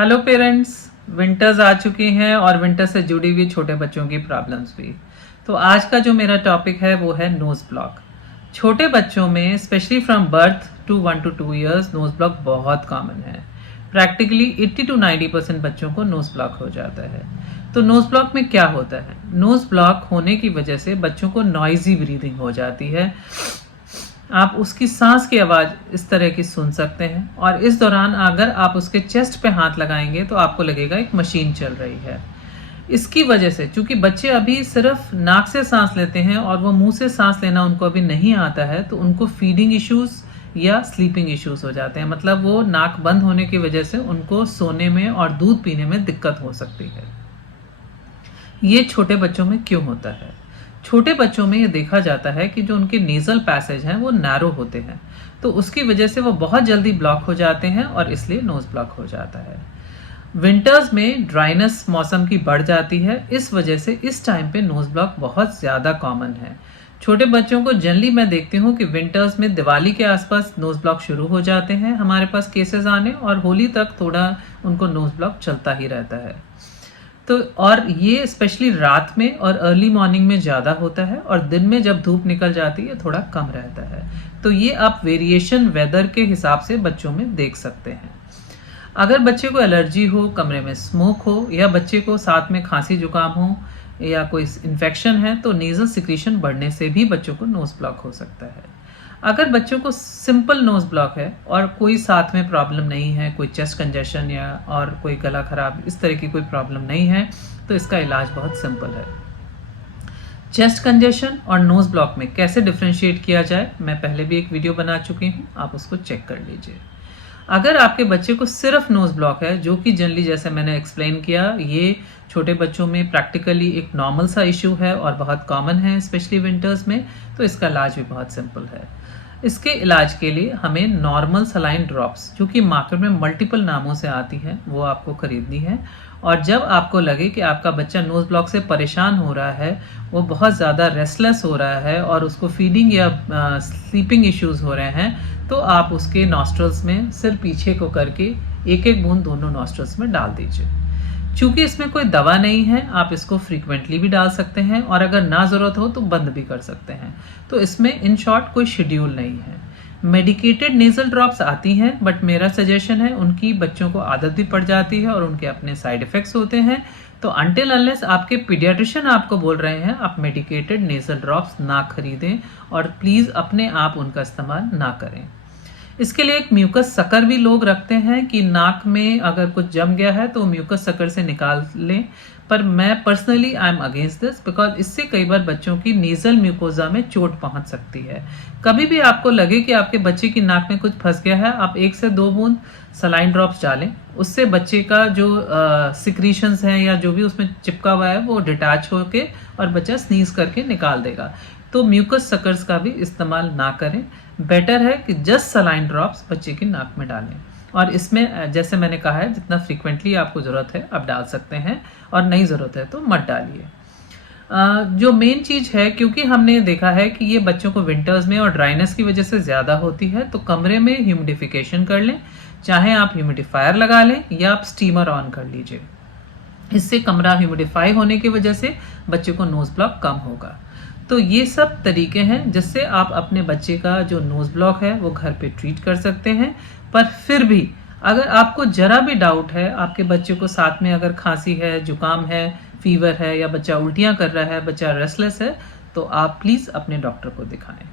Hello parents. Winters आ चुकी हैं और विंटर से जुड़ी हुई छोटे बच्चों की प्रॉब्लम्स भी। तो आज का जो मेरा टॉपिक है वो है नोज़ ब्लॉक। छोटे बच्चों में specially from birth to 1 to 2 years nose block बहुत कॉमन है। प्रैक्टिकली 80 to 90% बच्चों को नोज़ ब्लॉक हो जाता है। तो नोज़ ब्लॉक में क्या होता है? नोज़ ब्लॉक होने की वजह से बच्चों को नॉइजी ब्रीदिंग हो जाती है। आप उसकी सांस की आवाज़ इस तरह की सुन सकते हैं और इस दौरान अगर आप उसके चेस्ट पे हाथ लगाएंगे तो आपको लगेगा एक मशीन चल रही है। इसकी वजह से चूंकि बच्चे अभी सिर्फ नाक से सांस लेते हैं और वो मुंह से सांस लेना उनको अभी नहीं आता है, तो उनको फीडिंग इश्यूज या स्लीपिंग इश्यूज हो जाते हैं। मतलब वो नाक बंद होने की वजह से उनको सोने में और दूध पीने में दिक्कत हो सकती है। ये छोटे बच्चों में क्यों होता है? छोटे बच्चों में ये देखा जाता है कि जो उनके नेजल पैसेज हैं वो नैरो होते हैं, तो उसकी वजह से वो बहुत जल्दी ब्लॉक हो जाते हैं और इसलिए नोज ब्लॉक हो जाता है। विंटर्स में ड्राइनेस मौसम की बढ़ जाती है, इस वजह से इस टाइम पे नोज ब्लॉक बहुत ज़्यादा कॉमन है। छोटे बच्चों को जनरली मैं देखती हूँ कि विंटर्स में दिवाली के आसपास नोज ब्लॉक शुरू हो जाते हैं हमारे पास केसेस आने, और होली तक थोड़ा उनको नोज ब्लॉक चलता ही रहता है। तो और ये स्पेशली रात में और अर्ली मॉर्निंग में ज़्यादा होता है और दिन में जब धूप निकल जाती है थोड़ा कम रहता है। तो ये आप वेरिएशन वेदर के हिसाब से बच्चों में देख सकते हैं। अगर बच्चे को एलर्जी हो, कमरे में स्मोक हो या बच्चे को साथ में खांसी जुकाम हो या कोई इन्फेक्शन है, तो नेजल सिक्रीशन बढ़ने से भी बच्चों को नोज ब्लॉक हो सकता है। अगर बच्चों को सिंपल नोज ब्लॉक है और कोई साथ में प्रॉब्लम नहीं है, कोई चेस्ट कंजेशन या और कोई गला खराब इस तरह की कोई प्रॉब्लम नहीं है, तो इसका इलाज बहुत सिंपल है। चेस्ट कंजेशन और नोज ब्लॉक में कैसे डिफ्रेंशिएट किया जाए, मैं पहले भी एक वीडियो बना चुकी हूँ, आप उसको चेक कर लीजिए। अगर आपके बच्चे को सिर्फ नोज ब्लॉक है, जो कि जनरली जैसे मैंने एक्सप्लेन किया, ये छोटे बच्चों में प्रैक्टिकली एक नॉर्मल सा इशू है और बहुत कॉमन है स्पेशली विंटर्स में, तो इसका इलाज भी बहुत सिंपल है। इसके इलाज के लिए हमें नॉर्मल सलाइन ड्रॉप्स, जो कि मार्केट में मल्टीपल नामों से आती हैं, वो आपको खरीदनी है। और जब आपको लगे कि आपका बच्चा नोज ब्लॉक से परेशान हो रहा है, वो बहुत ज़्यादा रेस्टलेस हो रहा है और उसको फीडिंग या स्लीपिंग इश्यूज हो रहे हैं, तो आप उसके नॉस्ट्रल्स में सिर पीछे को करके एक एक बूंद दोनों नॉस्ट्रल्स में डाल दीजिए। चूंकि इसमें कोई दवा नहीं है, आप इसको फ्रीक्वेंटली भी डाल सकते हैं और अगर ना ज़रूरत हो तो बंद भी कर सकते हैं। तो इसमें इन शॉर्ट कोई शेड्यूल नहीं है। मेडिकेटेड नेजल ड्रॉप्स आती हैं, बट मेरा सजेशन है उनकी बच्चों को आदत भी पड़ जाती है और उनके अपने साइड इफ़ेक्ट्स होते हैं। तो अनटिल अनलेस आपके पीडियाट्रिशियन आपको बोल रहे हैं, आप मेडिकेटेड नेजल ड्रॉप्स ना खरीदें और प्लीज़ अपने आप उनका इस्तेमाल ना करें। इसके लिए एक म्यूकस सकर भी लोग रखते हैं कि नाक में अगर कुछ जम गया है तो म्यूकस सकर से निकाल लें, पर मैं personally I am against this, because इससे कई बार बच्चों की नेजल म्यूकोजा में चोट पहुंच सकती है। कभी भी आपको लगे कि आपके बच्चे की नाक में कुछ फंस गया है, आप 1 से 2 बूंद सलाइन ड्रॉप्स डालें, उससे बच्चे का जो सिक्रीशंस हैं या जो भी उसमें चिपका हुआ है वो डिटैच होके और बच्चा स्नीज करके निकाल देगा। तो म्यूकस सकर्स का भी इस्तेमाल ना करें। बेटर है कि जस्ट सलाइन ड्रॉप्स बच्चे की नाक में डालें, और इसमें जैसे मैंने कहा है जितना फ्रीक्वेंटली आपको ज़रूरत है आप डाल सकते हैं, और नहीं ज़रूरत है तो मत डालिए। जो मेन चीज़ है, क्योंकि हमने देखा है कि ये बच्चों को विंटर्स में और ड्राइनेस की वजह से ज़्यादा होती है, तो कमरे में ह्यूमिडिफिकेशन कर लें, चाहे आप ह्यूमिडिफायर लगा लें या आप स्टीमर ऑन कर लीजिए। इससे कमरा ह्यूमिडिफाई होने की वजह से बच्चे को नोज़ ब्लॉक कम होगा। तो ये सब तरीके हैं जिससे आप अपने बच्चे का जो नोज़ ब्लॉक है वो घर पे ट्रीट कर सकते हैं। पर फिर भी अगर आपको ज़रा भी डाउट है, आपके बच्चे को साथ में अगर खांसी है, जुकाम है, फीवर है या बच्चा उल्टियाँ कर रहा है, बच्चा रेस्टलेस है, तो आप प्लीज़ अपने डॉक्टर को दिखाएं।